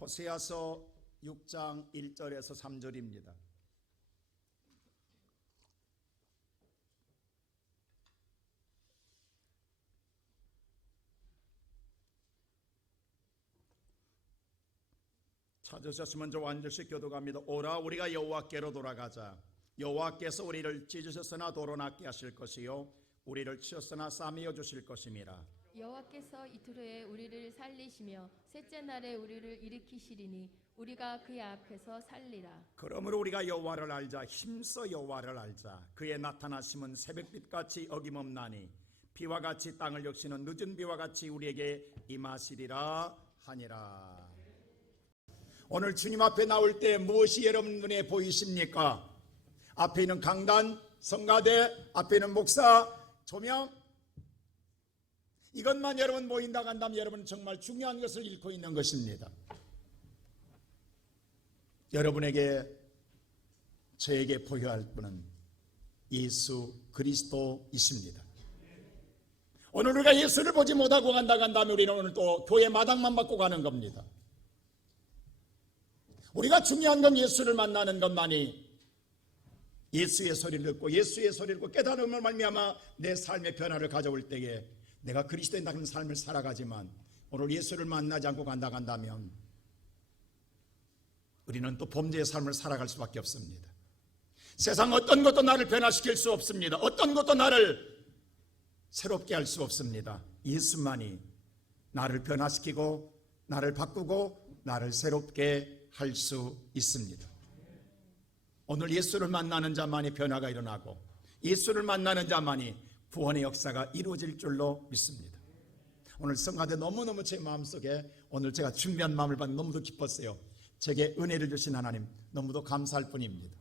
호세아서 6장 1절에서 3절입니다. 찾으셨으면 저와 한 절씩 교독합니다. 오라 우리가 여호와께로 돌아가자. 여호와께서 우리를 찢으셨으나 도로 낫게 하실 것이요 우리를 치었으나 싸매어 주실 것임이라. 여호와께서 이틀 후에 우리를 살리시며 셋째 날에 우리를 일으키시리니 우리가 그의 앞에서 살리라. 그러므로 우리가 여호와를 알자. 힘써 여호와를 알자. 그의 나타나심은 새벽빛같이 어김없나니 비와 같이 땅을 적시는 늦은 비와 같이 우리에게 임하시리라 하니라. 오늘 주님 앞에 나올 때 무엇이 여러분 눈에 보이십니까? 앞에 있는 강단, 성가대, 앞에 있는 목사, 조명, 이것만 여러분 보인다 한다면 여러분은 정말 중요한 것을 잃고 있는 것입니다. 여러분에게, 저에게 보여야 할 분은 예수 그리스도이십니다. 오늘 우리가 예수를 보지 못하고 간다 한다면 우리는 오늘 또 교회 마당만 받고 가는 겁니다. 우리가 중요한 건 예수를 만나는 것만이, 예수의 소리를 듣고 예수의 소리를 듣고 깨달음을 말미암아 내 삶의 변화를 가져올 때에 내가 그리스도인다는 삶을 살아가지만 오늘 예수를 만나지 않고 간다 한다면 우리는 또 범죄의 삶을 살아갈 수밖에 없습니다. 세상 어떤 것도 나를 변화시킬 수 없습니다. 어떤 것도 나를 새롭게 할 수 없습니다. 예수만이 나를 변화시키고 나를 바꾸고 나를 새롭게 할 수 있습니다. 오늘 예수를 만나는 자만이 변화가 일어나고 예수를 만나는 자만이 구원의 역사가 이루어질 줄로 믿습니다. 오늘 성가대 너무너무 제 마음속에 오늘 제가 준비한 마음을 받는 너무도 기뻤어요. 제게 은혜를 주신 하나님 너무도 감사할 뿐입니다.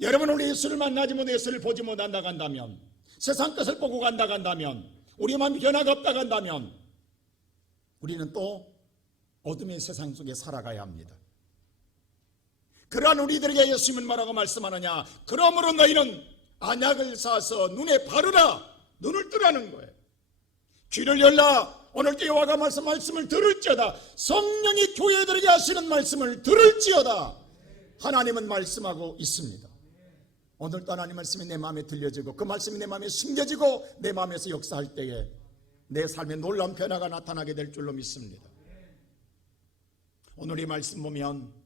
여러분 오늘 예수를 만나지 못해 예수를 보지 못한다 한다면, 세상 것을 보고 간다 한다면, 우리 마음이 변화가 없다 한다면 우리는 또 어둠의 세상 속에 살아가야 합니다. 그러한 우리들에게 예수님은 뭐라고 말씀하느냐? 그러므로 너희는 안약을 사서 눈에 바르라. 눈을 뜨라는 거예요. 귀를 열라. 오늘 여호와가 말씀을 들을지어다. 성령이 교회들에게 하시는 말씀을 들을지어다. 하나님은 말씀하고 있습니다. 오늘도 하나님 말씀이 내 마음에 들려지고 그 말씀이 내 마음에 숨겨지고 내 마음에서 역사할 때에 내 삶에 놀라운 변화가 나타나게 될 줄로 믿습니다. 오늘 이 말씀 보면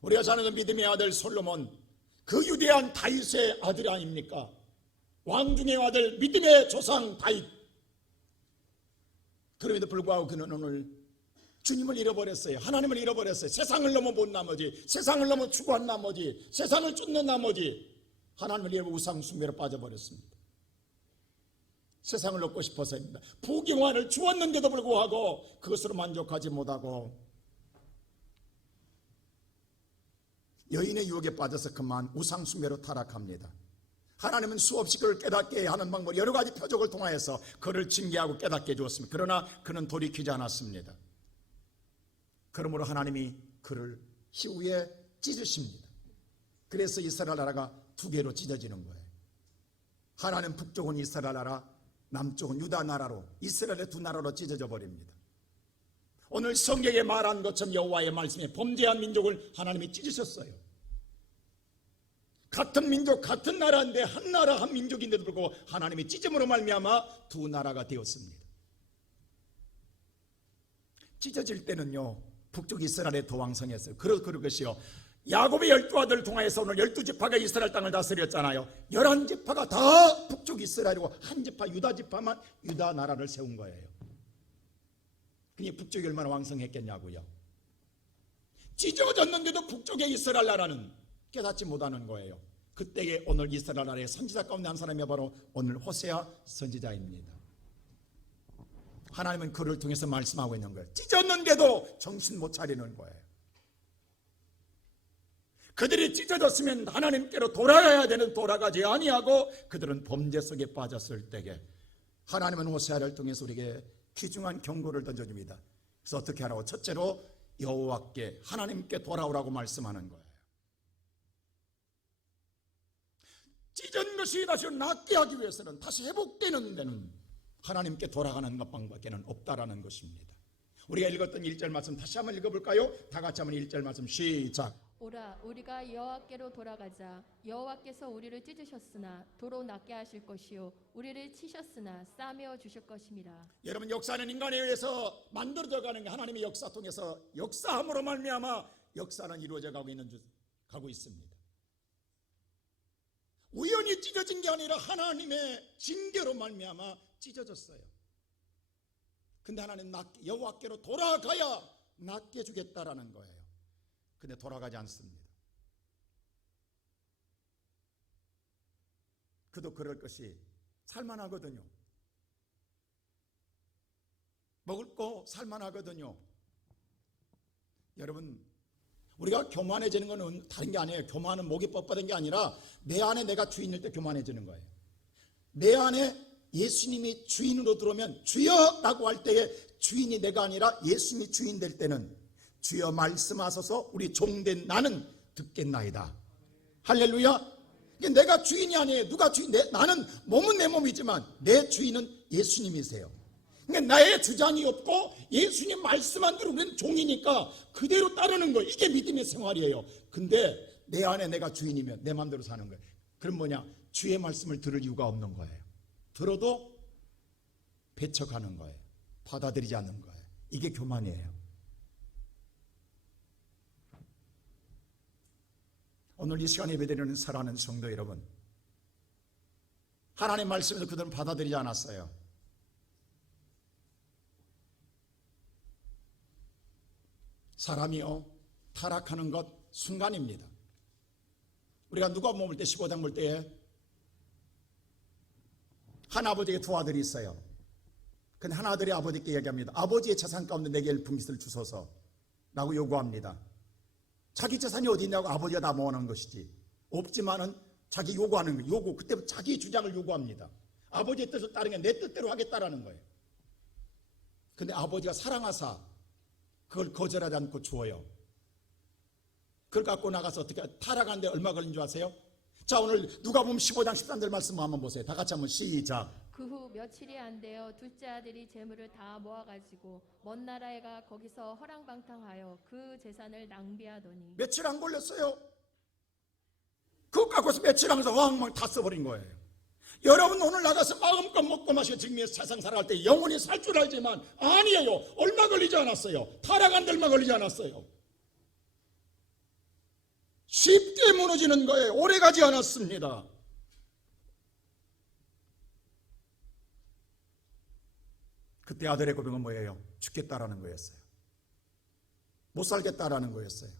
우리가 잘 아는 믿음의 아들 솔로몬, 그 위대한 다윗의 아들 아닙니까? 왕 중의 아들, 믿음의 조상 다윗. 그럼에도 불구하고 그는 오늘 주님을 잃어버렸어요. 하나님을 잃어버렸어요. 세상을 너무 본 나머지, 세상을 너무 추구한 나머지, 세상을 쫓는 나머지 하나님을 잃어버리고 우상 숭배로 빠져버렸습니다. 세상을 얻고 싶어서입니다. 부귀영화를 주었는데도 불구하고 그것으로 만족하지 못하고 여인의 유혹에 빠져서 그만 우상 숭배로 타락합니다. 하나님은 수없이 그를 깨닫게 하는 방법 여러 가지 표적을 통하여서 그를 징계하고 깨닫게 해주었습니다. 그러나 그는 돌이키지 않았습니다. 그러므로 하나님이 그를 희후에 찢으십니다. 그래서 이스라엘 나라가 두 개로 찢어지는 거예요. 하나님 북쪽은 이스라엘 나라, 남쪽은 유다 나라로, 이스라엘의 두 나라로 찢어져 버립니다. 오늘 성경에 말한 것처럼 여호와의 말씀에 범죄한 민족을 하나님이 찢으셨어요. 같은 민족, 같은 나라인데 한 나라 한 민족인데도 불구하고 하나님이 찢음으로 말미암아 두 나라가 되었습니다. 찢어질 때는요, 북쪽 이스라엘에 더 왕성했어요. 그것이요, 야곱의 12아들을 통하여서 오늘 12지파가 이스라엘 땅을 다스렸잖아요. 11지파가 다 북쪽 이스라엘이고 한 지파, 유다 지파만 유다 나라를 세운 거예요. 그게 북쪽이 얼마나 왕성했겠냐고요. 찢어졌는데도 북쪽의 이스라엘 나라는 깨닫지 못하는 거예요. 그때에 오늘 이스라엘 나라의 선지자 가운데 한 사람이 바로 오늘 호세아 선지자입니다. 하나님은 그를 통해서 말씀하고 있는 거예요. 찢었는데도 정신 못 차리는 거예요. 그들이 찢어졌으면 하나님께로 돌아가야 되는 돌아가지 아니하고 그들은 범죄 속에 빠졌을 때에 하나님은 호세아를 통해서 우리에게 귀중한 경고를 던져줍니다. 그래서 어떻게 하라고? 첫째로 여호와께, 하나님께 돌아오라고 말씀하는 거예요. 찢은 것이 다시 낫게 하기 위해서는, 다시 회복되는 데는 하나님께 돌아가는 것밖에는 없다라는 것입니다. 우리가 읽었던 1절 말씀 다시 한번 읽어볼까요? 다 같이 한번 1절 말씀 시작. 오라 우리가 여호와께로 돌아가자. 여호와께서 우리를 찢으셨으나 도로 낫게 하실 것이요 우리를 치셨으나 싸매어 주실 것임이라. 여러분, 역사는 인간에 의해서 만들어져 가는 게 하나님의 역사 통해서 역사함으로 말미암아 역사는 이루어져 가고 있습니다. 우연히 찢어진 게 아니라 하나님의 징계로 말미암아 찢어졌어요. 근데 하나님 여호와께로 돌아가야 낫게 주겠다라는 거예요. 근데 돌아가지 않습니다. 그도 그럴 것이 살만하거든요. 먹을 거 살만하거든요. 여러분, 우리가 교만해지는 건 다른 게 아니에요. 교만은 목이 뻣뻣한 게 아니라 내 안에 내가 주인일 때 교만해지는 거예요. 내 안에 예수님이 주인으로 들어오면 주여라고 할 때에 주인이 내가 아니라 예수님이 주인 될 때는 주여 말씀하소서 우리 종된 나는 듣겠나이다. 할렐루야. 내가 주인이 아니에요. 누가 주인? 나는 몸은 내 몸이지만 내 주인은 예수님이세요. 그러니까 나의 주장이 없고 예수님 말씀한 대로 우리는 종이니까 그대로 따르는 거예요. 이게 믿음의 생활이에요. 근데 내 안에 내가 주인이면 내 마음대로 사는 거예요. 그럼 뭐냐? 주의 말씀을 들을 이유가 없는 거예요. 들어도 배척하는 거예요. 받아들이지 않는 거예요. 이게 교만이에요. 오늘 이 시간에 예배드리는 사랑하는 성도 여러분, 하나님의 말씀을 그들은 받아들이지 않았어요. 사람이요 타락하는 것 순간입니다. 우리가 누가복음 볼 때 15장 볼 때에 한 아버지에게 두 아들이 있어요. 근데 한 아들이 아버지께 얘기합니다. 아버지의 재산 가운데 내게 일품깃을 주소서 라고 요구합니다. 자기 재산이 어디 있냐고 아버지가 다 모아놓은 것이지. 없지만은 자기 요구하는 거예요. 요구. 그때 자기 주장을 요구합니다. 아버지의 뜻을 따르는 게 내 뜻대로 하겠다라는 거예요. 근데 아버지가 사랑하사 그걸 거절하지 않고 주어요. 그걸 갖고 나가서 어떻게 타락하는데 얼마 걸린 줄 아세요? 자, 오늘 누가복음 15장 13절 말씀 한번 보세요. 다 같이 한번 시작. 그 후 며칠이 안 되어 둘째 아들이 재물을 다 모아가지고 먼 나라에 가 거기서 허랑방탕하여 그 재산을 낭비하더니. 며칠 안 걸렸어요. 그거 갖고서 며칠 하면서 왕왕 다 써버린 거예요. 여러분, 오늘 나가서 마음껏 먹고 마시고 지금 세상 살아갈 때 영원히 살 줄 알지만 아니에요. 얼마 걸리지 않았어요. 타락한 데 얼마 걸리지 않았어요. 쉽게 무너지는 거예요. 오래 가지 않았습니다. 그때 아들의 고백은 뭐예요? 죽겠다라는 거였어요. 못 살겠다라는 거였어요.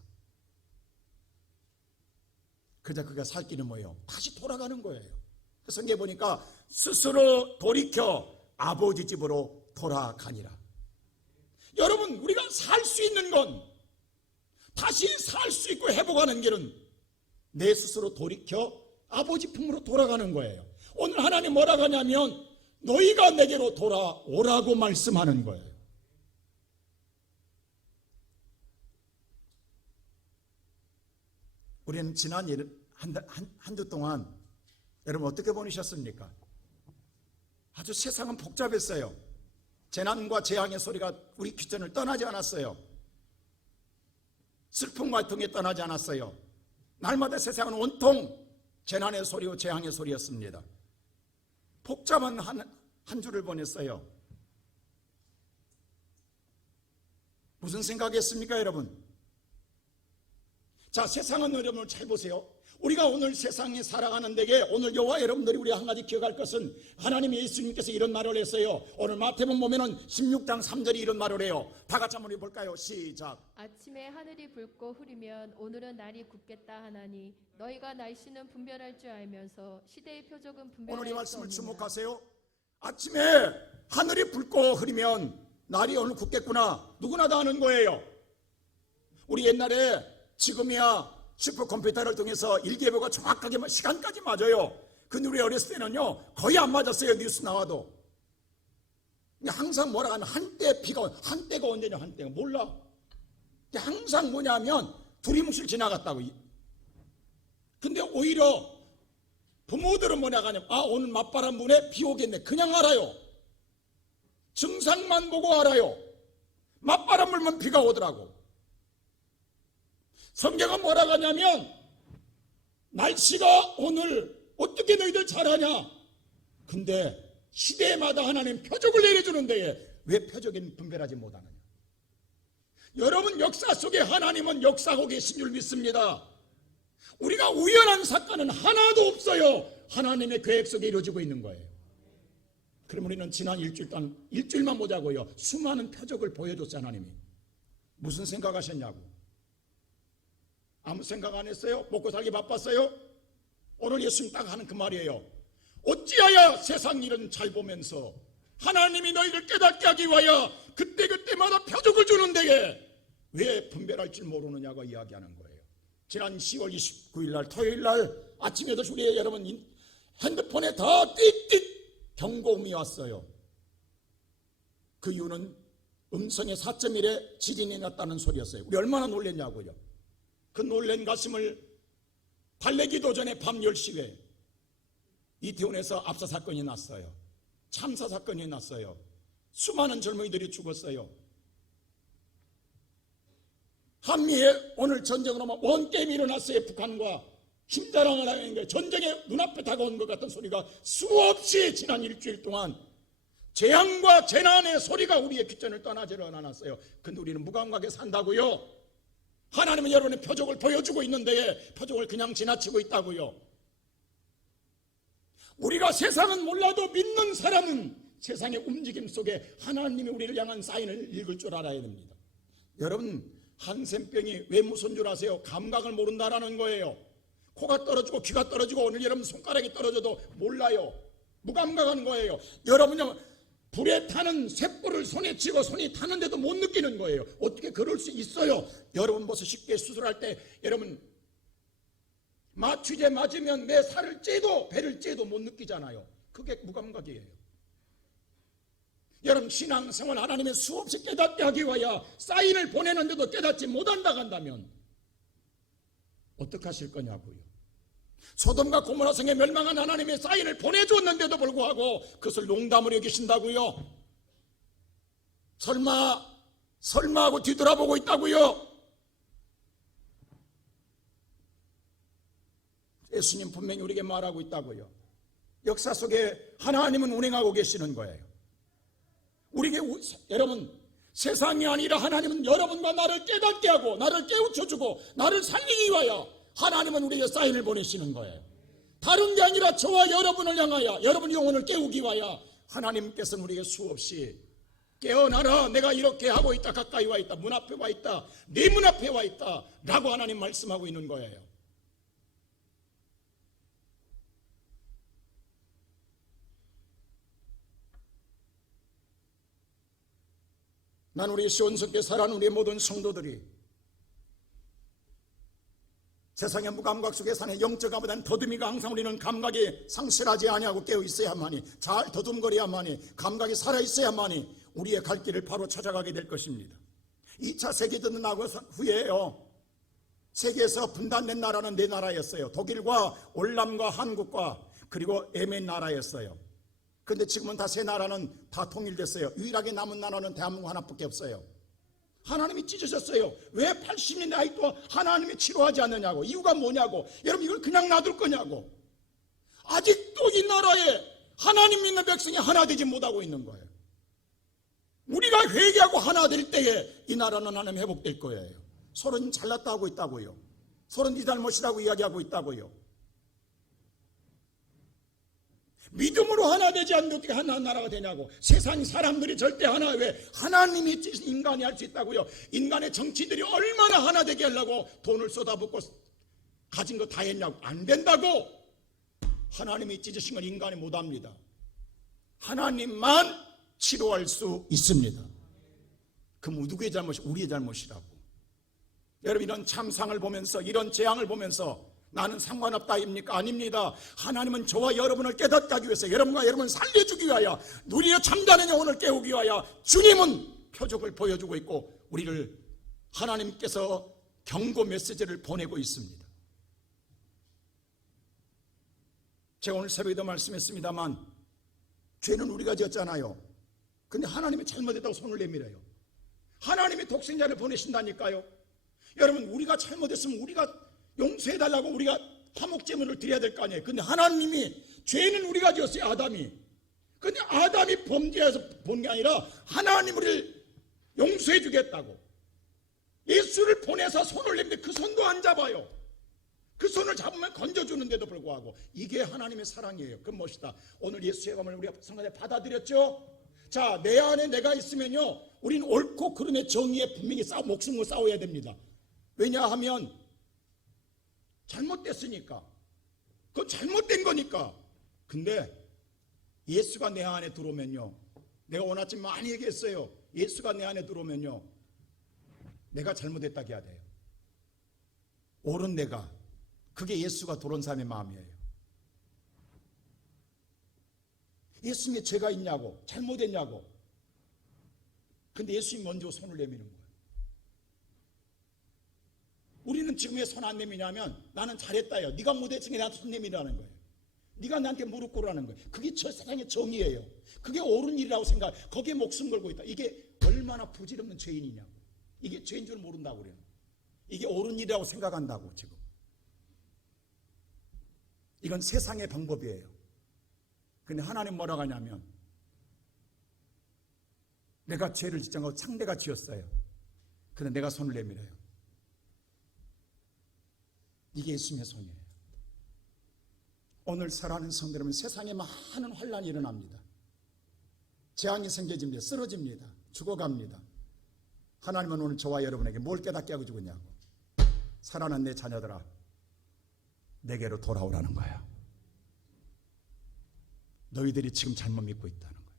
그저 그가 살 길은 뭐예요? 다시 돌아가는 거예요. 성경에 보니까 스스로 돌이켜 아버지 집으로 돌아가니라. 여러분, 우리가 살 수 있는 건, 다시 살 수 있고 회복하는 길은 내 스스로 돌이켜 아버지 품으로 돌아가는 거예요. 오늘 하나님 뭐라고 하냐면 너희가 내게로 돌아오라고 말씀하는 거예요. 우리는 지난 한 주 동안 여러분 어떻게 보내셨습니까? 아주 세상은 복잡했어요. 재난과 재앙의 소리가 우리 귓전을 떠나지 않았어요. 슬픔과 통에 떠나지 않았어요. 날마다 세상은 온통 재난의 소리와 재앙의 소리였습니다. 복잡한 한 주를 보냈어요. 무슨 생각했습니까, 여러분? 자, 세상은 여러분 잘 보세요. 우리가 오늘 세상에 살아가는 데에 오늘 여호와 여러분들이 우리 한 가지 기억할 것은 하나님 예수님께서 이런 말을 했어요. 오늘 마태복음 보면은 16장 3절이 이런 말을 해요. 다 같이 한번 볼까요? 시작. 아침에 하늘이 붉고 흐리면 오늘은 날이 굽겠다 하나니 너희가 날씨는 분별할 줄 알면서 시대의 표적은 분별할 수 없느냐. 오늘 이 말씀을 주목하세요. 아침에 하늘이 붉고 흐리면 날이 오늘 굽겠구나. 누구나 다 아는 거예요. 우리 옛날에 지금이야 슈퍼컴퓨터를 통해서 일기예보가 정확하게 시간까지 맞아요. 근데 우리 어렸을 때는요 거의 안 맞았어요. 뉴스 나와도. 항상 뭐라 하면 한때 비가 한때가 언제냐 한때가 몰라. 항상 뭐냐면 두리뭉실 지나갔다고. 근데 오히려 부모들은 뭐냐 하냐면 오늘 맞바람 부네 비 오겠네 그냥 알아요. 증상만 보고 알아요. 맞바람 불면 비가 오더라고. 성경은 뭐라고 하냐면 날씨가 오늘 어떻게 너희들 잘하냐. 근데 시대마다 하나님 표적을 내려주는데 왜 표적인 분별하지 못하느냐. 여러분, 역사 속에 하나님은 역사하고 계신 줄 믿습니다. 우리가 우연한 사건은 하나도 없어요. 하나님의 계획 속에 이루어지고 있는 거예요. 그럼 우리는 지난 일주일만 보자고요. 수많은 표적을 보여줬어요. 하나님이. 무슨 생각하셨냐고. 아무 생각 안 했어요? 먹고 살기 바빴어요? 오늘 예수님 딱 하는 그 말이에요. 어찌하여 세상 일은 잘 보면서 하나님이 너희를 깨닫게 하기 위하여 그때그때마다 표적을 주는데 왜 분별할 줄 모르느냐고 이야기하는 거예요. 지난 10월 29일 날 토요일 날 아침 8시 우리 여러분 핸드폰에 다 띡띡 경고음이 왔어요. 그 이유는 음성의 4.1에 지진이 났다는 소리였어요. 우리 얼마나 놀랬냐고요. 그 놀란 가슴을 달래기도 전에 밤 10시에 이태원에서 압사 사건이 났어요. 참사 사건이 났어요. 수많은 젊은이들이 죽었어요. 한미에 오늘 전쟁으로 원게임이 일어났어요. 북한과 힘자랑을 하는 거예요. 전쟁에 눈앞에 다가온 것 같은 소리가 수없이 지난 일주일 동안 재앙과 재난의 소리가 우리의 귓전을 떠나지를 않았어요. 근데 우리는 무감각에 산다고요. 하나님은 여러분의 표적을 보여주고 있는데 표적을 그냥 지나치고 있다고요. 우리가 세상은 몰라도 믿는 사람은 세상의 움직임 속에 하나님이 우리를 향한 사인을 읽을 줄 알아야 됩니다. 여러분, 한센병이 왜 무슨 줄 아세요? 감각을 모른다라는 거예요. 코가 떨어지고 귀가 떨어지고 오늘 여러분 손가락이 떨어져도 몰라요. 무감각한 거예요. 여러분은 불에 타는 쇳불을 손에 쥐고 손이 타는데도 못 느끼는 거예요. 어떻게 그럴 수 있어요? 여러분 벌써 쉽게 수술할 때 여러분 마취제 맞으면 내 살을 째도 배를 째도 못 느끼잖아요. 그게 무감각이에요. 여러분 신앙생활 하나님의 수없이 깨닫게 하기 위하여 사인을 보내는데도 깨닫지 못한다 한다면 어떻게 하실 거냐고요. 소돔과 고모라 성에 멸망한 하나님의 사인을 보내줬는데도 불구하고 그것을 농담으로 여기신다고요. 설마 하고 뒤돌아보고 있다고요. 예수님 분명히 우리에게 말하고 있다고요. 역사 속에 하나님은 운행하고 계시는 거예요. 우리에게 여러분 세상이 아니라 하나님은 여러분과 나를 깨닫게 하고 나를 깨우쳐주고 나를 살리기 위하여 하나님은 우리에게 사인을 보내시는 거예요. 다른 게 아니라 저와 여러분을 향하여 여러분 영혼을 깨우기 위하여 하나님께서는 우리에게 수없이 깨어나라, 내가 이렇게 하고 있다, 가까이 와 있다, 문 앞에 와 있다, 네 문 앞에 와 있다 라고 하나님 말씀하고 있는 거예요. 난 우리 시온석계 살아가는 우리 모든 성도들이 세상의 무감각 속에 사는 영적 감보다는 더듬이가 항상 우리는 감각이 상실하지 아니하고 깨어 있어야만이, 잘 더듬거려야만이, 감각이 살아있어야만이 우리의 갈 길을 바로 찾아가게 될 것입니다. 2차 세계대전 나고 후에요, 세계에서 분단된 나라는 4나라였어요. 독일과 월남과 한국과 그리고 예멘 나라였어요. 그런데 지금은 다 3나라는 다 통일됐어요. 유일하게 남은 나라는 대한민국 하나밖에 없어요. 하나님이 찢으셨어요. 왜 80년 나이도 하나님이 치료하지 않느냐고. 이유가 뭐냐고. 여러분 이걸 그냥 놔둘 거냐고. 아직도 이 나라에 하나님 믿는 백성이 하나 되지 못하고 있는 거예요. 우리가 회개하고 하나 될 때에 이 나라는 하나님 회복될 거예요. 서로는 잘났다 하고 있다고요. 서로는 네 잘못이라고 이야기하고 있다고요. 믿음으로 하나 되지 않는데 어떻게 하나 나라가 되냐고. 세상 사람들이 절대 하나, 왜 하나님이 찢으신 인간이 할 수 있다고요. 인간의 정치들이 얼마나 하나 되게 하려고 돈을 쏟아붓고 가진 거 다 했냐고. 안 된다고. 하나님이 찢으신 건 인간이 못합니다. 하나님만 치료할 수 있습니다. 그럼 누구의 잘못이? 우리의 잘못이라고. 여러분 이런 참상을 보면서 이런 재앙을 보면서 나는 상관없다입니까? 아닙니다. 하나님은 저와 여러분을 깨닫게 하기 위해서, 여러분과 여러분을 살려주기 위하여, 누리의 잠자는 영혼을 깨우기 위하여 주님은 표적을 보여주고 있고 우리를 하나님께서 경고 메시지를 보내고 있습니다. 제가 오늘 새벽에도 말씀했습니다만 죄는 우리가 지었잖아요. 근데 하나님이 잘못했다고 손을 내밀어요. 하나님이 독생자를 보내신다니까요. 여러분, 우리가 잘못했으면 우리가 용서해달라고 우리가 화목제물을 드려야 될 거 아니에요. 근데 하나님이, 죄는 우리가 지었어요, 아담이. 근데 아담이 범죄해서 본 게 아니라 하나님 우리를 용서해 주겠다고 예수를 보내서 손을 내밀는데 그 손도 안 잡아요. 그 손을 잡으면 건져주는데도 불구하고 이게 하나님의 사랑이에요. 그럼 멋있다. 오늘 예수의 검을 우리가 성간에 받아들였죠. 자, 내 안에 내가 있으면요, 우리는 옳고 그름의 정의에 분명히 목숨을 싸워야 됩니다. 왜냐하면 잘못됐으니까. 그건 잘못된 거니까. 근데 예수가 내 안에 들어오면요, 내가 오늘 아침 많이 얘기했어요. 예수가 내 안에 들어오면요, 내가 잘못했다고 해야 돼요. 옳은 내가, 그게 예수가 들어온 사람의 마음이에요. 예수님의 죄가 있냐고, 잘못했냐고. 근데 예수님이 먼저 손을 내미는 거예요. 우리는 지금 왜 손 안 내미냐면, 나는 잘했다요. 네가 못했으니 나한테 손 내밀라는 거예요. 네가 나한테 무릎 꿇으라는 거예요. 그게 저 세상의 정의예요. 그게 옳은 일이라고 생각. 거기에 목숨 걸고 있다. 이게 얼마나 부질없는 죄인이냐고. 이게 죄인 줄 모른다고 그래요. 이게 옳은 일이라고 생각한다고. 지금 이건 세상의 방법이에요. 근데 하나님 뭐라고 하냐면, 내가 죄를 짓지 않고 상대가 지었어요. 근데 내가 손을 내밀어요. 이게 예수님의 손이에요. 오늘 살아가는 성도 여러분, 세상에 많은 환란이 일어납니다. 재앙이 생겨집니다. 쓰러집니다. 죽어갑니다. 하나님은 오늘 저와 여러분에게 뭘 깨닫게 하고 주겠냐고, 살아난 내 자녀들아, 내게로 돌아오라는 거야. 너희들이 지금 잘못 믿고 있다는 거야.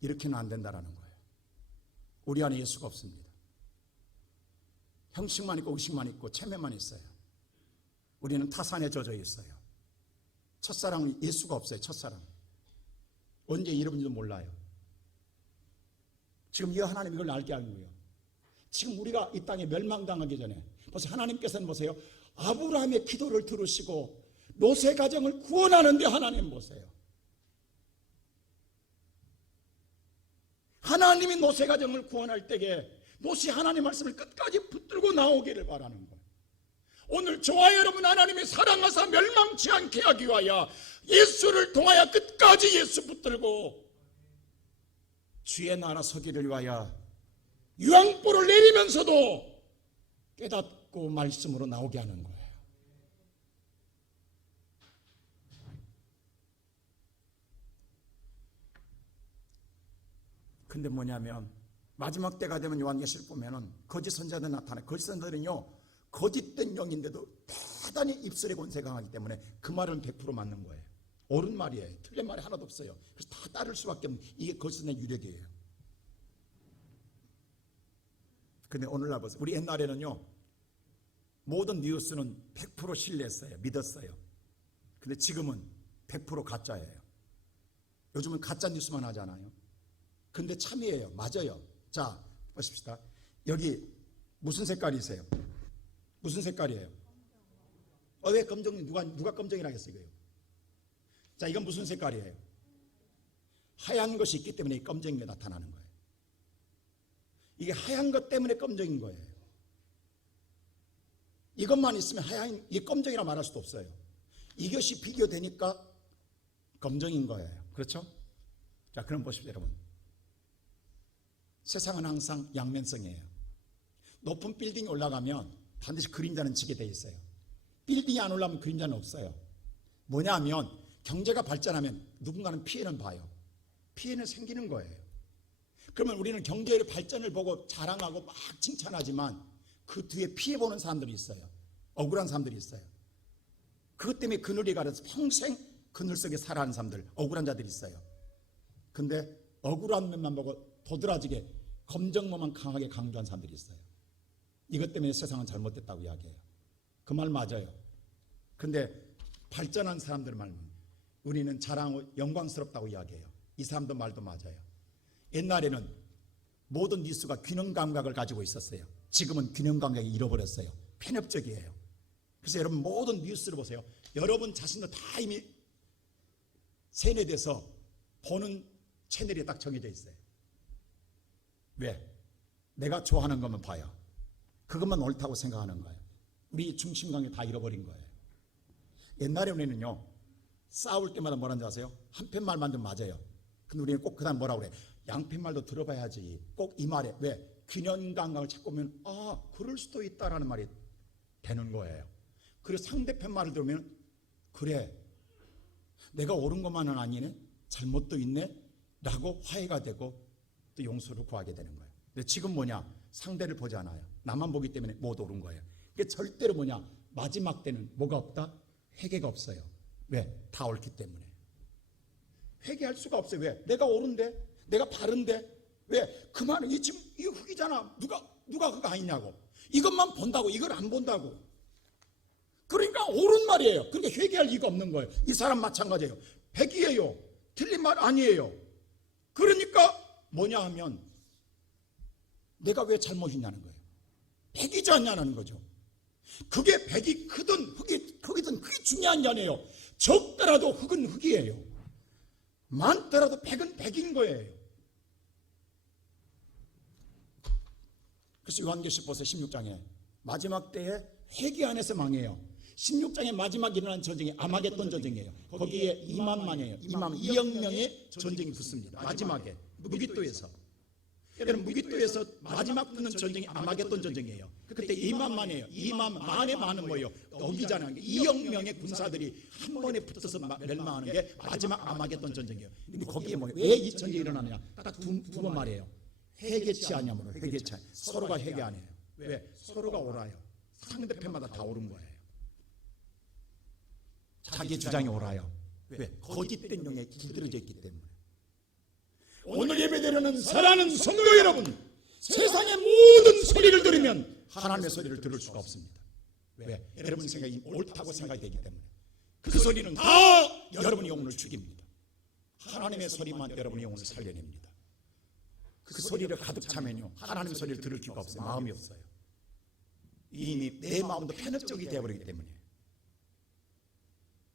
이렇게는 안 된다라는 거예요. 우리 안에 예수가 없습니다. 형식만 있고 의식만 있고 체면만 있어요. 우리는 타산에 젖어 있어요. 첫사랑은 예수가 없어요. 첫사랑 언제 잃어본지도 몰라요. 지금 이 하나님 이걸 알게 하는 거예요. 지금 우리가 이 땅에 멸망당하기 전에 보세요. 하나님께서는 보세요, 아브라함의 기도를 들으시고 노세 가정을 구원하는데, 하나님 보세요, 하나님이 노세 가정을 구원할 때에 노세 하나님 말씀을 끝까지 붙들고 나오기를 바라는 거예요. 오늘 저와 여러분, 하나님이 사랑하사 멸망치 않게 하기 위하여 예수를 통하여 끝까지 예수 붙들고 주의 나라 서기를 위하여 유황불을 내리면서도 깨닫고 말씀으로 나오게 하는 거예요. 근데 뭐냐면, 마지막 때가 되면 요한계시를 보면은 거짓 선자들 나타나요. 거짓 선자들은요, 거짓된 영인데도 대단히 입술의 권세가 강하기 때문에 그 말은 100% 맞는 거예요. 옳은 말이에요. 틀린 말이 하나도 없어요. 그래서 다 따를 수밖에 없는, 이게 거짓의 유력이에요. 근데 오늘날 보세요. 우리 옛날에는요, 모든 뉴스는 100% 신뢰했어요. 믿었어요. 근데 지금은 100% 가짜예요. 요즘은 가짜 뉴스만 하잖아요. 근데 참이에요. 맞아요. 자, 보십시다. 여기 무슨 색깔이세요? 무슨 색깔이에요? 왜 검정? 누가 검정이라 했어요? 이거요. 자, 이건 무슨 색깔이에요? 하얀 것이 있기 때문에 검정인 게 나타나는 거예요. 이게 하얀 것 때문에 검정인 거예요. 이것만 있으면 하얀, 이게 검정이라 말할 수도 없어요. 이것이 비교되니까 검정인 거예요. 그렇죠? 자, 그럼 보십시오, 여러분. 세상은 항상 양면성이에요. 높은 빌딩이 올라가면 반드시 그림자는 지게 돼 있어요. 빌딩이 안 올라가면 그림자는 없어요. 뭐냐면, 경제가 발전하면 누군가는 피해는 봐요. 피해는 생기는 거예요. 그러면 우리는 경제의 발전을 보고 자랑하고 막 칭찬하지만 그 뒤에 피해보는 사람들이 있어요. 억울한 사람들이 있어요. 그것 때문에 그늘이 가려서 평생 그늘 속에 살아가는 사람들, 억울한 자들이 있어요. 근데 억울한 면만 보고 도드라지게 검정모만 강하게 강조한 사람들이 있어요. 이것 때문에 세상은 잘못됐다고 이야기해요. 그 말 맞아요. 근데 발전한 사람들 말은 우리는 자랑하고 영광스럽다고 이야기해요. 이 사람들 말도 맞아요. 옛날에는 모든 뉴스가 균형 감각을 가지고 있었어요. 지금은 균형 감각이 잃어버렸어요. 편협적이에요. 그래서 여러분 모든 뉴스를 보세요. 여러분 자신도 다 이미 세뇌돼서 보는 채널이 딱 정해져 있어요. 왜? 내가 좋아하는 것만 봐요. 그것만 옳다고 생각하는 거예요. 우리 중심관계 다 잃어버린 거예요. 옛날에 우리는요, 싸울 때마다 뭐라는 줄 아세요? 한편 말만 좀 맞아요. 근데 우리는 꼭 그 다음 뭐라고 그래? 양편 말도 들어봐야지. 꼭 이 말에. 왜? 균형감각을 찾고 보면 그럴 수도 있다라는 말이 되는 거예요. 그리고 상대편 말을 들으면 그래, 내가 옳은 것만은 아니네, 잘못도 있네 라고 화해가 되고 또 용서를 구하게 되는 거예요. 근데 지금 뭐냐? 상대를 보지 않아요. 나만 보기 때문에 못 옳은 거예요. 그러니까 절대로 뭐냐? 마지막 때는 뭐가 없다? 회개가 없어요. 왜? 다 옳기 때문에. 회개할 수가 없어요. 왜? 내가 옳은데, 내가 바른데. 왜? 그 말은 지금 이 흙이잖아. 누가 그거 아니냐고. 이것만 본다고, 이걸 안 본다고. 그러니까 옳은 말이에요. 그러니까 회개할 이유가 없는 거예요. 이 사람 마찬가지예요. 백이에요. 틀린 말 아니에요. 그러니까 뭐냐 하면 내가 왜 잘못이냐는 거예요. 백이지 않냐는 거죠. 그게 백이 크든 흙이 크든 그게 중요한 게 아니에요. 적더라도 흙은 흙이에요. 많더라도 백은 백인 거예요. 그래서 요한계시록 16장에 마지막 때에 회개 안에서 망해요. 16장의 마지막 일어난 전쟁이 아마겟돈 전쟁이에요. 거기에 2억 명의 전쟁이 붙습니다. 마지막에 무기토에서. 여러분, 무기토에서 마지막 붙는 전쟁이 아마겟돈 전쟁이에요. 그때 2만이에요. 2만의 많은 뭐예요? 어기잖아요. 2억 명의 군사들이 한 번에 붙어서 멸망하는 게 마지막 아마겟돈 전쟁이에요. 근데 거기에 뭐예요? 왜 이 전쟁이 일어나느냐? 딱 두 번 말이에요. 회개치 않냐면 회개치. 서로가 회개 안 해요. 왜? 서로가 옳아요. 상대편마다 다 옳은 거예요. 자기 주장이 옳아요. 왜? 거짓된 용에 길들여져 있기 때문에. 오늘 예배드리는 사랑하는 성도 여러분, 세상의 모든 소리를 들으면 하나님의 소리를 들을 수가 없습니다. 왜? 여러분 생각이 옳다고 생각이 되기 때문에. 그 소리는 다 여러분의 영혼을 죽입니다. 하나님의 소리만 여러분의 영혼을 살려냅니다. 그 소리를 가득 차면요, 하나님의 소리를 들을 기회가 없어요. 마음이 없어요. 이미 내 마음도 편협적이 되어버리기 때문에.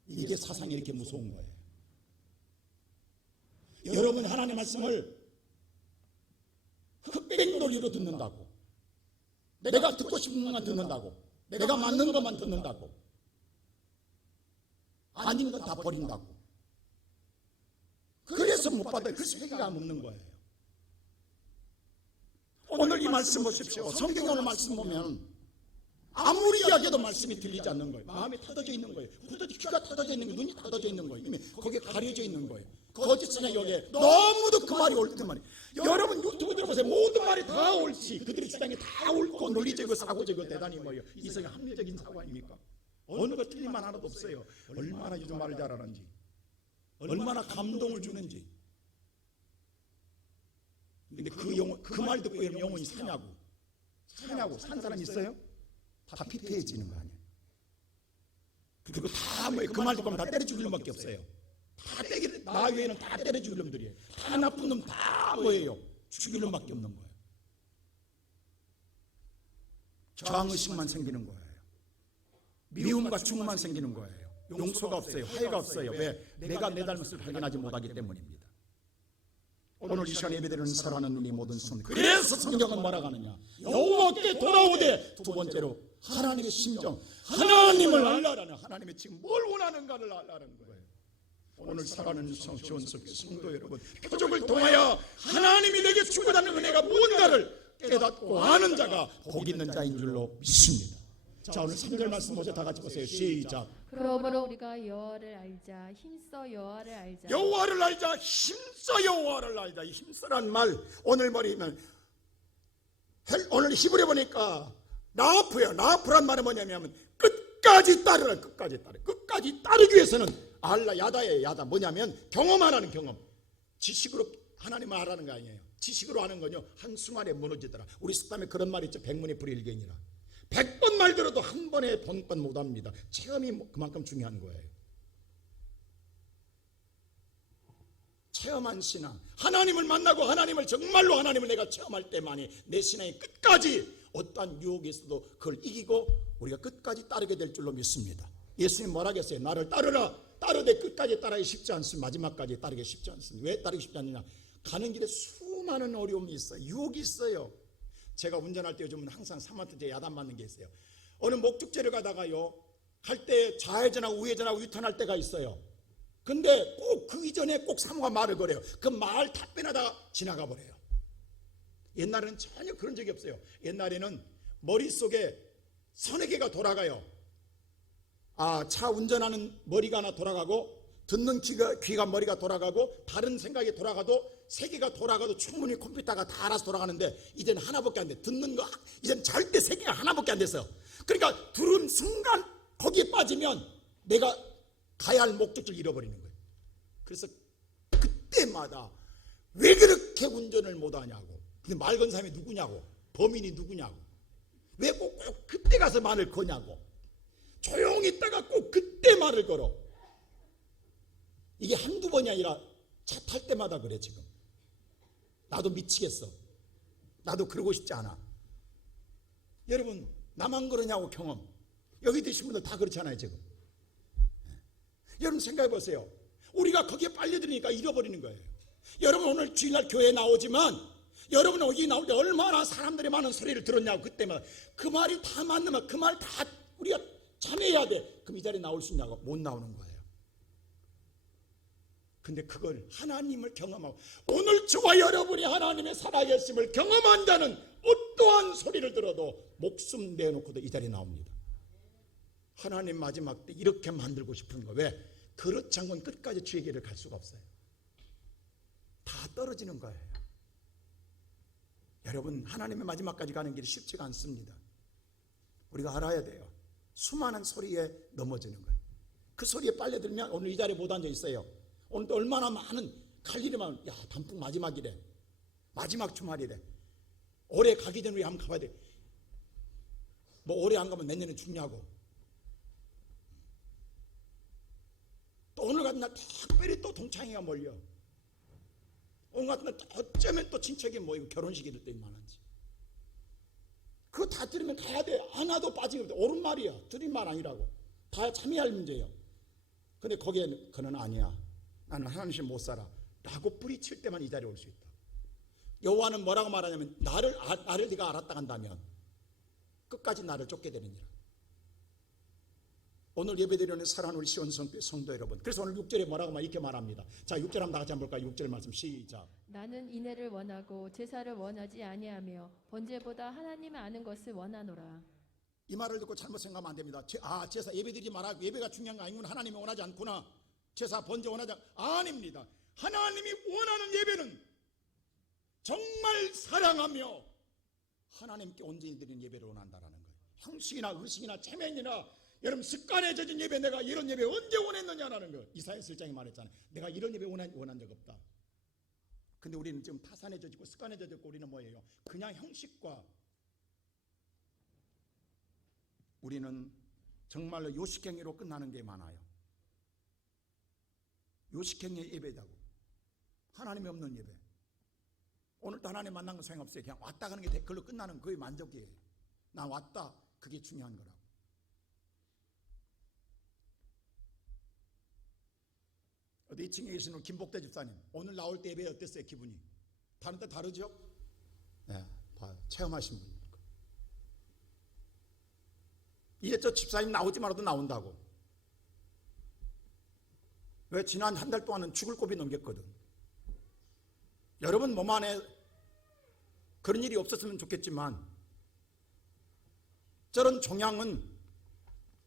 이게 사상이 이렇게 무서운 거예요. 여러분 하나님의 말씀을 흑백 논리로 듣는다고, 내가 듣고 싶은 것만 듣는다고, 내가 맞는 것만 듣는다고, 아닌 건 다 버린다고. 그래서 못 받아요. 그래서 회개가 없는 거예요. 오늘 이 말씀 보십시오. 성경에 오늘 말씀 보면 아무리 이야기해도 말씀이 들리지 않는 거예요. 마음이 터져져 있는 거예요. 귀가 터져져 있는 거예요. 눈이 터져져 있는 거예요. 이미 거기에 가려져 있는 거예요. 거짓이나 여기에 너무도 그 말이 옳든 말이에요. 여러분 유튜브 들어보세요. 모든 말이 다 옳지. 그들의 주장이 다 옳고 논리적이고 사고적이고 대단히 뭐예요. 이성이 합리적인 사고 아닙니까? 어느 거 틀린 말 하나도 없어요. 얼마나 요즘 말을 잘하는지, 얼마나 감동을 주는지. 근데 그 말 듣고 영혼이 사냐고 산 사람 있어요? 다 피폐해지는 거 아니에요. 그리고 다 뭐예요? 그 말 듣고 하면 다 때려 죽일 놈밖에 없어요. 다 나 외에는 다 때려 죽일 놈들이에요. 다 나쁜 놈 다 뭐예요? 죽일 놈밖에 없는 거예요. 저항의식만 생기는 거예요. 미움과 충만 생기는 거예요. 용서가 없어요. 화해가 없어요. 왜? 내가 내 잘못을 발견하지 못하기 때문입니다. 오늘 이 시간에 예배드리는 사랑하는 우리 모든 성도, 그래서 성경은 뭐라고 하느냐? 여호와께 돌아오되, 두 번째로 하나님의 심정, 하나님을 알라라는, 하나님의 지금 뭘 원하는가를 알라는 거예요. 오늘 사랑하는 성도 여러분, 표적을 통하여 하나님이 내게 주고자는 은혜가 뭔가를 깨닫고 아는 자가 복 있는 자인 줄로 믿습니다. 자, 오늘 3절 말씀 먼저 다 같이 보세요. 시작. 그러므로 우리가 여호와를 알자, 힘써 여호와를 알자. 여호와를 알자, 힘써 여호와를 알자. 이 힘써란 말 오늘 버리면 오늘 히브리 보니까 나아프예요. 나아프란 말은 뭐냐면 끝까지 따르라. 끝까지 따르기 위해서는 알라, 야다예요. 야다 뭐냐면 경험하라는 경험. 지식으로 하나님을 알아는 거 아니에요. 지식으로 아는 건요, 한순간에 무너지더라. 우리 속담에 그런 말이 있죠. 백문이 불여일견이라. 100번 말 들어도 한 번에 본번 못합니다. 체험이 그만큼 중요한 거예요. 체험한 신앙, 하나님을 만나고 하나님을 정말로 하나님을 내가 체험할 때만이 내 신앙이 끝까지 어떠한 유혹에서도 그걸 이기고 우리가 끝까지 따르게 될 줄로 믿습니다. 예수님 뭐라 했어요? 나를 따르라. 따르되 끝까지 따르기 쉽지 않습니다. 마지막까지 따르기 쉽지 않습니다. 왜 따르기 쉽지 않느냐? 가는 길에 수많은 어려움이 있어요. 유혹이 있어요. 제가 운전할 때 요즘은 항상 사마트제 야단 맞는 게 있어요. 어느 목적지를 가다가요, 갈 때 좌회전하고 우회전하고 유턴할 때가 있어요. 근데 꼭 그 이전에 꼭 사모가 말을 걸어요. 그 말 답변하다가 지나가 버려요. 옛날에는 전혀 그런 적이 없어요. 옛날에는 머릿속에 서너 개가 돌아가요. 차 운전하는 머리가 하나 돌아가고, 듣는 귀가 머리가 돌아가고, 다른 생각이 돌아가도 세 개가 돌아가도 충분히 컴퓨터가 다 알아서 돌아가는데, 이제는 하나밖에 안 돼. 듣는 거 이제는 잘 때 세 개가 하나밖에 안 됐어요. 그러니까 들은 순간 거기에 빠지면 내가 가야 할 목적지를 잃어버리는 거예요. 그래서 그때마다 왜 그렇게 운전을 못하냐고, 근데 말 건 사람이 누구냐고, 범인이 누구냐고, 왜 꼭 그때 가서 말을 거냐고, 조용히 있다가 꼭 그때 말을 걸어. 이게 한두 번이 아니라 차 탈 때마다 그래. 지금 나도 미치겠어. 나도 그러고 싶지 않아. 여러분, 나만 그러냐고. 경험 여기 계신 분들 다 그렇잖아요 지금. 여러분 생각해 보세요. 우리가 거기에 빨려들으니까 잃어버리는 거예요. 여러분 오늘 주일날 교회에 나오지만, 여러분 여기 나올 때 얼마나 사람들이 많은 소리를 들었냐고. 그때마다 그 말이 다 맞는 그 말 다 우리가 참여해야 돼. 그럼 이 자리에 나올 수 있냐고. 못 나오는 거예요. 근데 그걸 하나님을 경험하고, 오늘 저와 여러분이 하나님의 살아계심을 경험한 자는 어떠한 소리를 들어도 목숨 내어놓고도 이 자리에 나옵니다. 하나님 마지막 때 이렇게 만들고 싶은 거. 왜? 그렇지 않고는 끝까지 주의 길을 갈 수가 없어요. 다 떨어지는 거예요. 여러분, 하나님의 마지막까지 가는 길이 쉽지가 않습니다. 우리가 알아야 돼요. 수많은 소리에 넘어지는 거예요. 그 소리에 빨려들면 오늘 이 자리에 못 앉아 있어요. 오늘도 얼마나 많은 갈 일이 많은, 야 단풍 마지막이래, 마지막 주말이래, 올해 가기 전에 우리 한번 가봐야 돼. 뭐 올해 안 가면 내년에 죽냐고. 또 오늘 같은 날 특별히 또 동창회가 몰려. 오늘 같은 날 어쩌면 또 친척이 모이고 결혼식이 될 때 많은지. 그거 다 들으면 가야 돼. 하나도 빠지게 없대. 옳은 말이야. 들은 말 아니라고. 다 참여할 문제예요. 근데 거기에 그는 아니야. 나는 하나님 못 살아 라고 뿌리칠 때만 이 자리에 올 수 있다. 여호와는 뭐라고 말하냐면, 나를 네가 알았다 한다면 끝까지 나를 쫓게 되느니라. 오늘 예배드리는 사랑하는 우리 시온 성도 여러분, 그래서 오늘 6절에 뭐라고 이렇게 말합니다. 자, 6절 한번 다 같이 한번 볼까요? 6절 말씀 시작. 나는 인애를 원하고 제사를 원하지 아니하며 번제보다 하나님을 아는 것을 원하노라. 이 말을 듣고 잘못 생각하면 안 됩니다. 제사 예배드리지 마라, 예배가 중요한 거 아니구나, 하나님이 원하지 않구나, 제사 번제 원하지 아닙니다. 하나님이 원하는 예배는 정말 사랑하며 하나님께 온전히 드리는 예배를 원한다라는 거예요. 형식이나 의식이나 체면이나 여러분 습관에 젖은 예배, 내가 이런 예배 언제 원했느냐라는 거. 이사야 7장에 말했잖아요. 내가 이런 예배 원한 적 없다. 근데 우리는 지금 타산에 젖고 습관에 젖고, 우리는 뭐예요? 그냥 형식과, 우리는 정말로 요식행위로 끝나는 게 많아요. 요식행위의 예배다고. 하나님이 없는 예배. 오늘도 하나님 만난 건 소용없어요. 그냥 왔다 가는 게 그걸로 끝나는 거의 만족이에요. 나 왔다, 그게 중요한 거라고. 어디 2층에 계시는 김복대 집사님, 오늘 나올 때 예배 어땠어요? 기분이? 다른 때 다르죠? 네, 봐요. 체험하신 분. 이제 저 집사님 나오지 말아도 나온다고. 왜? 지난 한 달 동안은 죽을 고비 넘겼거든. 여러분 몸 안에 그런 일이 없었으면 좋겠지만, 저런 종양은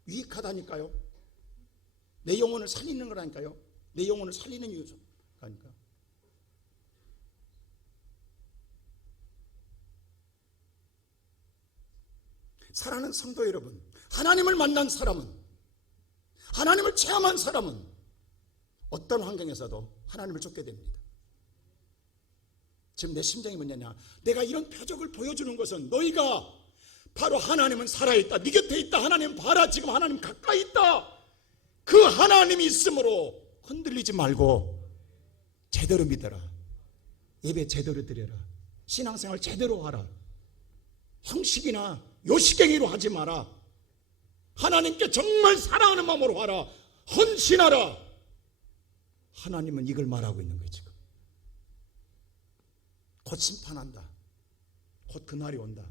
유익하다니까요. 내 영혼을 살리는 거라니까요. 내 영혼을 살리는 이유니까. 사랑하는 성도 여러분, 하나님을 만난 사람은, 하나님을 체험한 사람은 어떤 환경에서도 하나님을 쫓게 됩니다. 지금 내 심정이 뭐냐냐, 내가 이런 표적을 보여주는 것은 너희가 바로 하나님은 살아있다, 네 곁에 있다, 하나님 봐라, 지금 하나님 가까이 있다, 그 하나님이 있으므로 흔들리지 말고 제대로 믿어라, 예배 제대로 드려라, 신앙생활 제대로 하라, 형식이나 요식행위로 하지 마라, 하나님께 정말 사랑하는 마음으로 하라, 헌신하라, 하나님은 이걸 말하고 있는 거예요. 지금 곧 심판한다. 곧 그날이 온다.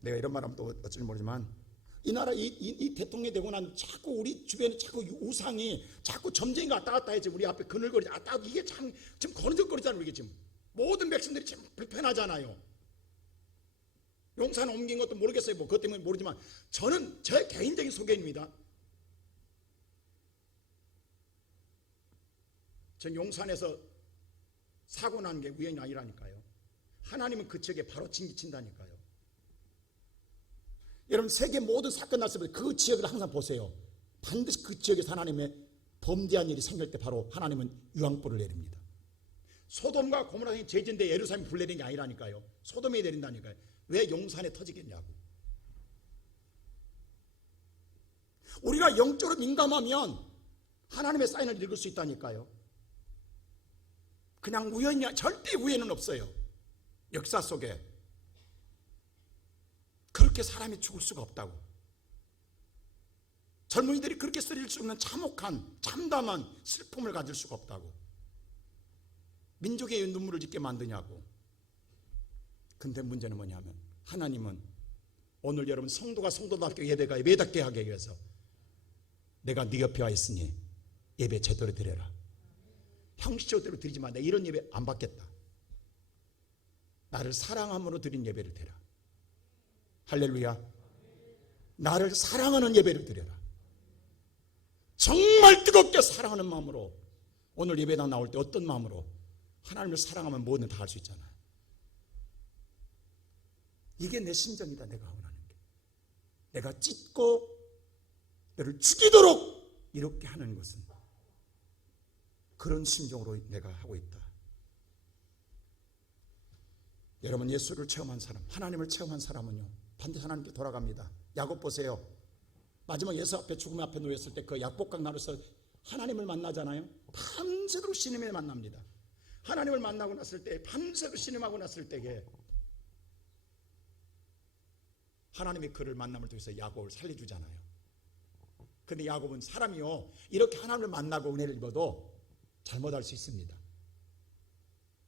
내가 이런 말하면 또 어쩔지 모르지만 이 나라 이 대통령이 되고 난 자꾸 우리 주변에 자꾸 우상이 자꾸 점쟁이 왔다 갔다 해지 우리 앞에 그늘거리지 왔다 갔다 이게 참 지금 거느적거리잖아요. 이게 지금 모든 백성들이 참 불편하잖아요. 용산 옮긴 것도 모르겠어요. 뭐 그것 때문에 모르지만 저는 제 개인적인 소견입니다. 전 용산에서 사고 나는 게 우연이 아니라니까요. 하나님은 그 지역에 바로 진기친다니까요. 여러분 세계 모든 사건 났을 때 그 지역을 항상 보세요. 반드시 그 지역에서 하나님의 범죄한 일이 생길 때 바로 하나님은 유황불을 내립니다. 소돔과 고모라의 죄진데 예루살렘이 불 내린 게 아니라니까요. 소돔에 내린다니까요. 왜 용산에 터지겠냐고. 우리가 영적으로 민감하면 하나님의 사인을 읽을 수 있다니까요. 그냥 우연이야. 절대 우연은 없어요. 역사 속에 그렇게 사람이 죽을 수가 없다고. 젊은이들이 그렇게 쓰릴 수 없는 참혹한 참담한 슬픔을 가질 수가 없다고. 민족의 눈물을 짓게 만드냐고. 근데 문제는 뭐냐면 하나님은 오늘 여러분 성도가 성도답게 예배가 예배답게 하기 위해서 내가 네 옆에 와 있으니 예배 제대로 드려라. 형식적으로 드리지만 내가 이런 예배 안 받겠다. 나를 사랑함으로 드린 예배를 드려. 할렐루야. 나를 사랑하는 예배를 드려라. 정말 뜨겁게 사랑하는 마음으로 오늘 예배당 나올 때 어떤 마음으로 하나님을 사랑하면 뭐든 다 할 수 있잖아요. 이게 내 심정이다. 내가 원하는 게. 내가 찢고 너를 죽이도록 이렇게 하는 것은 그런 심정으로 내가 하고 있다. 여러분 예수를 체험한 사람, 하나님을 체험한 사람은요 반드시 하나님께 돌아갑니다. 야곱 보세요. 마지막 예수 앞에 죽음 앞에 놓였을 때 그 약복강 나루에서 하나님을 만나잖아요. 밤새도록 신임을 만납니다. 하나님을 만나고 났을 때 밤새도록 신임하고 났을 때에 하나님이 그를 만남을 통해서 야곱을 살려주잖아요. 근데 야곱은 사람이요 이렇게 하나님을 만나고 은혜를 입어도 잘못할 수 있습니다.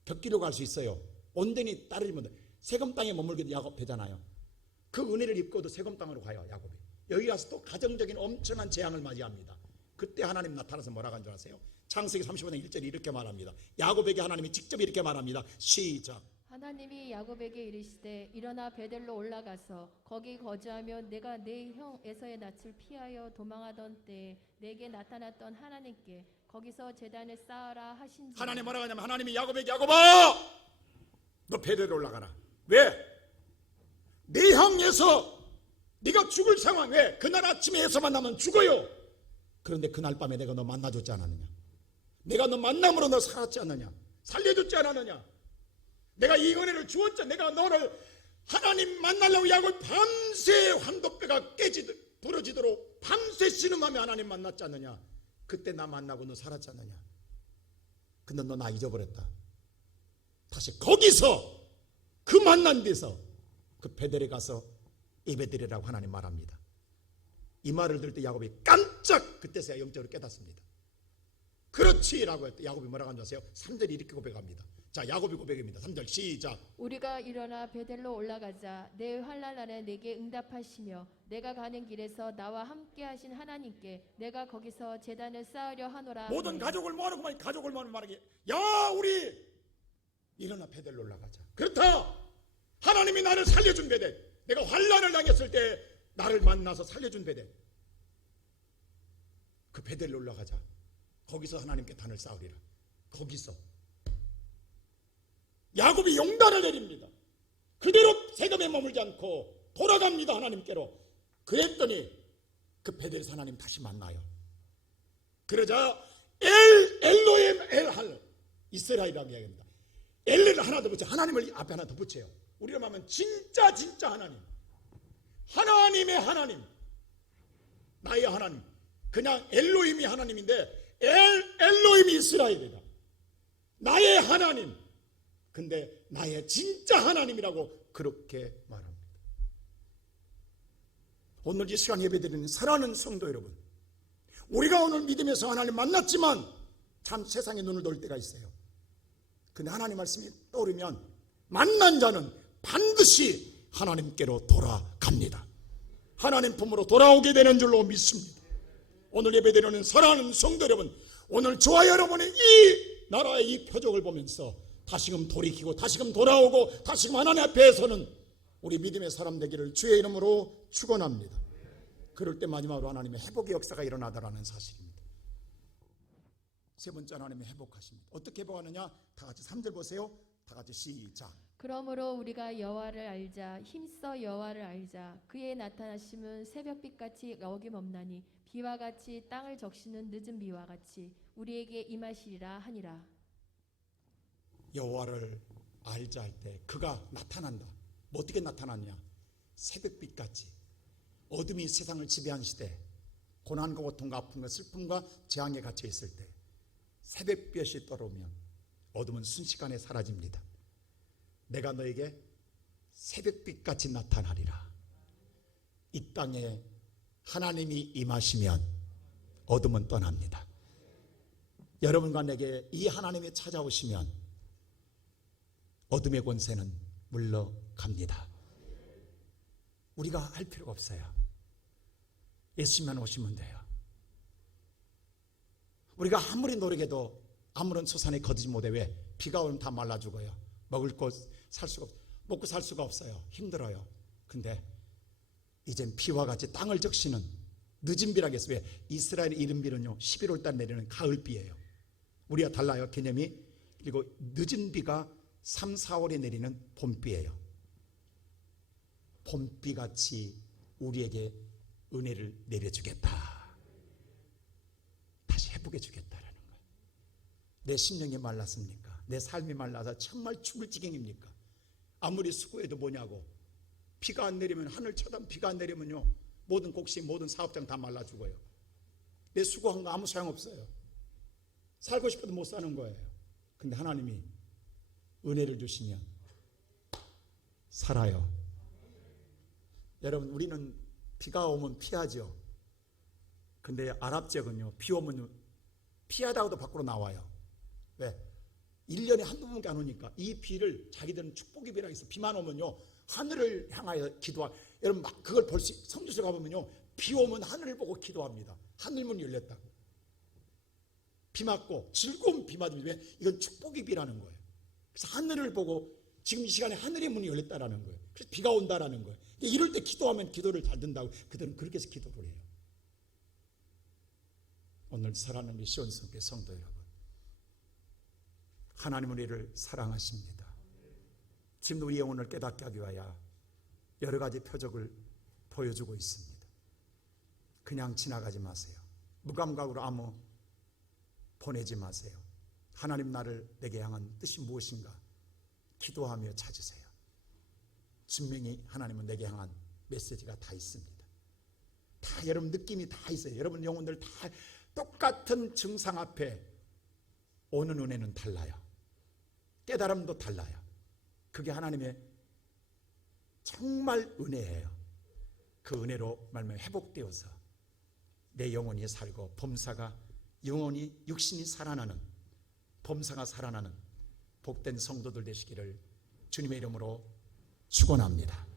격기로 갈 수 있어요. 온전히 따르면 세금 땅에 머물게 야곱 되잖아요. 그 은혜를 입고도 세금 땅으로 가요. 야곱이 여기 가서 또 가정적인 엄청난 재앙을 맞이합니다. 그때 하나님 나타나서 뭐라고 한 줄 아세요? 창세기 35장 1절이 이렇게 말합니다. 야곱에게 하나님이 직접 이렇게 말합니다. 시작. 하나님이 야곱에게 이르시되 일어나 베델로 올라가서 거기 거주하며 내가 네 형 에서의 낯을 피하여 도망하던 때에 내게 나타났던 하나님께 거기서 제단을 쌓아라 하신지. 하나님 뭐라고 하냐면 하나님이 야곱에게 야곱아 너 베델로 올라가라. 왜? 네 형에서 네가 죽을 상황. 왜? 그날 아침에 에서 만나면 죽어요. 그런데 그날 밤에 내가 너 만나줬지 않았느냐? 내가 너 만남으로 너 살았지 않느냐? 살려줬지 않았느냐? 내가 이 은혜를 주었지. 내가 너를 하나님 만나려고 야곱 밤새 환도뼈가 부러지도록 밤새 신음하며 하나님 만났지 않느냐? 그때 나 만나고 너 살았지 않느냐? 근데 너 나 잊어버렸다. 다시 거기서 그 만난 데서 그 베델에 가서 예배드리라고 하나님 말합니다. 이 말을 들을 때 야곱이 깜짝 그때서야 영적으로 깨닫습니다. 그렇지라고 할 때 야곱이 뭐라고 하는지 아세요? 3절이 이렇게 고백합니다. 자, 야곱이 고백입니다. 3절 시작. 우리가 일어나 베델로 올라가자. 내 환난 날에 내게 응답하시며 내가 가는 길에서 나와 함께 하신 하나님께 내가 거기서 제단을 쌓으려 하노라. 모든 가족을 모아놓고 가족을 모아놓고 말하기. 야 우리 일어나 베델로 올라가자. 그렇다. 하나님이 나를 살려준 베델. 내가 환난을 당했을 때 나를 만나서 살려준 베델. 그 베델로 올라가자. 거기서 하나님께 단을 쌓으리라. 거기서 야곱이 용단을 내립니다. 그대로 세금에 머물지 않고 돌아갑니다. 하나님께로. 그랬더니 그 베델에서 하나님 다시 만나요. 그러자 엘로임 엘할 이스라엘이라고 이야기합니다. 엘을 하나 더 붙여. 하나님을 앞에 하나 더 붙여요. 우리로 말하면 진짜 하나님. 하나님의 하나님. 나의 하나님. 그냥 엘로임이 하나님인데 엘로임이 이스라엘이다. 나의 하나님. 근데 나의 진짜 하나님이라고 그렇게 말합니다. 오늘 이 시간 예배드리는 사랑하는 성도 여러분, 우리가 오늘 믿음에서 하나님 만났지만 참 세상에 눈을 돌 때가 있어요. 근데 하나님 말씀이 떠오르면 만난 자는 반드시 하나님께로 돌아갑니다. 하나님 품으로 돌아오게 되는 줄로 믿습니다. 오늘 예배드리는 사랑하는 성도 여러분, 오늘 저와 여러분의 이 나라의 이 표적을 보면서 다시금 돌이키고 다시금 돌아오고 다시금 하나님 앞에 서는 우리 믿음의 사람 되기를 주의 이름으로 축원합니다. 그럴 때 마지막으로 하나님의 회복의 역사가 일어나더라는 사실입니다. 세 번째, 하나님의 회복하십니다. 어떻게 회복하느냐? 다 같이 3절 보세요. 다 같이 시작. 그러므로 우리가 여호와를 알자. 힘써 여호와를 알자. 그의 나타나심은 새벽빛같이 어김없나니 비와 같이 땅을 적시는 늦은 비와 같이 우리에게 임하시리라 하니라. 여호와를 알자 할 때 그가 나타난다. 뭐 어떻게 나타났냐? 새벽빛같이 어둠이 세상을 지배한 시대, 고난과 고통과 아픔과 슬픔과 재앙에 갇혀 있을 때 새벽볕이 떠오르면 어둠은 순식간에 사라집니다. 내가 너에게 새벽빛같이 나타나리라. 이 땅에 하나님이 임하시면 어둠은 떠납니다. 여러분과 내게 이 하나님이 찾아오시면 어둠의 권세는 물러갑니다. 우리가 할 필요가 없어요. 예수님만 오시면 돼요. 우리가 아무리 노력해도 아무런 소산에 거두지 못해. 왜? 비가 오면 다 말라 죽어요. 먹을 것 살 수가 먹고 살 수가 없어요. 힘들어요. 근데 이젠 비와 같이 땅을 적시는 늦은 비라고 했어요. 왜? 이스라엘의 이른비는요 11월 달 내리는 가을비예요. 우리가 달라요, 개념이. 그리고 늦은 비가 3, 4월에 내리는 봄비예요. 봄비같이 우리에게 은혜를 내려주겠다. 다시 회복해 주겠다라는 거예요. 내 심령이 말랐습니까? 내 삶이 말라서 정말 죽을 지경입니까? 아무리 수고해도 뭐냐고. 비가 안 내리면, 하늘 쳐다보면 비가 안 내리면요 모든 곡식, 모든 사업장 다 말라 죽어요. 내 수고한 거 아무 소용없어요. 살고 싶어도 못 사는 거예요. 근데 하나님이 은혜를 주시면 살아요. 여러분, 우리는 비가 오면 피하죠. 근데 아랍 지역은요 비 오면 피하다가도 밖으로 나와요. 왜? 1년에 한두 번밖에 안 오니까. 이 비를 자기들은 축복의 비라고 해서 비만 오면요 하늘을 향하여 기도하. 여러분 막 그걸 볼 수, 성주에 가보면요 비 오면 하늘을 보고 기도합니다. 하늘문이 열렸다고. 비 맞고 즐거운 비 맞으면, 왜? 이건 축복의 비라는 거예요. 그래서 하늘을 보고 지금 이 시간에 하늘의 문이 열렸다라는 거예요. 그래서 비가 온다라는 거예요. 이럴 때 기도하면 기도를 잘 듣는다고 그들은 그렇게 해서 기도를 해요. 오늘 사랑하는 우리 시온성교 성도 여러분, 하나님은 우리를 사랑하십니다. 지금 우리의 영혼을 깨닫게 하기 위하여 여러 가지 표적을 보여주고 있습니다. 그냥 지나가지 마세요. 무감각으로 아무 보내지 마세요. 하나님 나를 내게 향한 뜻이 무엇인가 기도하며 찾으세요. 분명히 하나님은 내게 향한 메시지가 다 있습니다. 다 여러분 느낌이 다 있어요. 여러분 영혼들 다 똑같은 증상 앞에 오는 은혜는 달라요. 깨달음도 달라요. 그게 하나님의 정말 은혜예요. 그 은혜로 말면 회복되어서 내 영혼이 살고 범사가 영혼이 육신이 살아나는, 범사가 살아나는 복된 성도들 되시기를 주님의 이름으로 축원합니다.